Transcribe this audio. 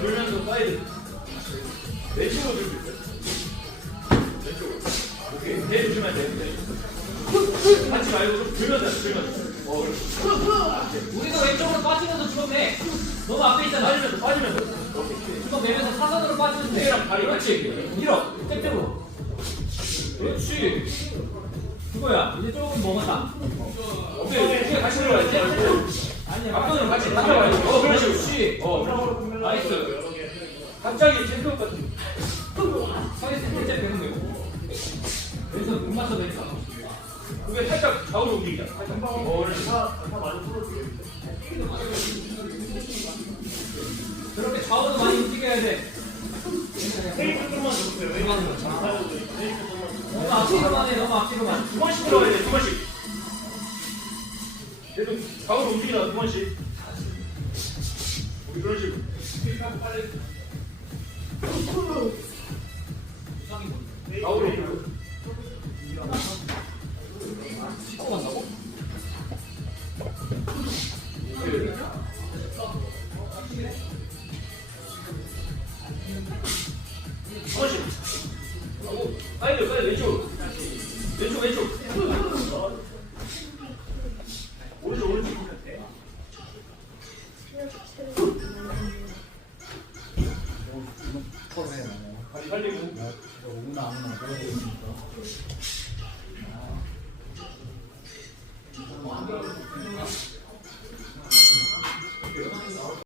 돌면서 사이드. 오케이. 내 조심하면 돼. 네. 하지 말고 좀 들면서 들면서. 어, 그렇지. 우리도 왼쪽으로 빠지면서 주먹 내. 너무 앞에 있잖아. 빠지면서 빠지면서. 오케이. 주먹 내면서 사선으로 빠지면 돼. 이랑 다리 그렇지. 밀어. 땡땡으로. 그렇지. 그거야. 이제 조금 먹었다. 오케이. 오케이. 같이 들어가야지. 아니야. 앞선으로 같이 당겨봐야지. 어, 그렇지. 그렇지. 어, 나이스. 갑자기 챔피언 같은. 서있을 때 되는 거고. 왼손 못 맞춰도 했어. 그게 살짝 좌우로 움직이자. 살짝. 어, 그렇지. 그렇게 좌우도 많이 움직여야 돼. 테이블만 놓으세요. 너무 앞뒤로만 해. 너무 앞뒤로만. 두 번씩 들어가야 돼, 두 번씩. 계속 좌우로 움직이나, 두 번씩. 우리 그런 식으로. 좌우로. 씻고 간다고? 다리 살리고.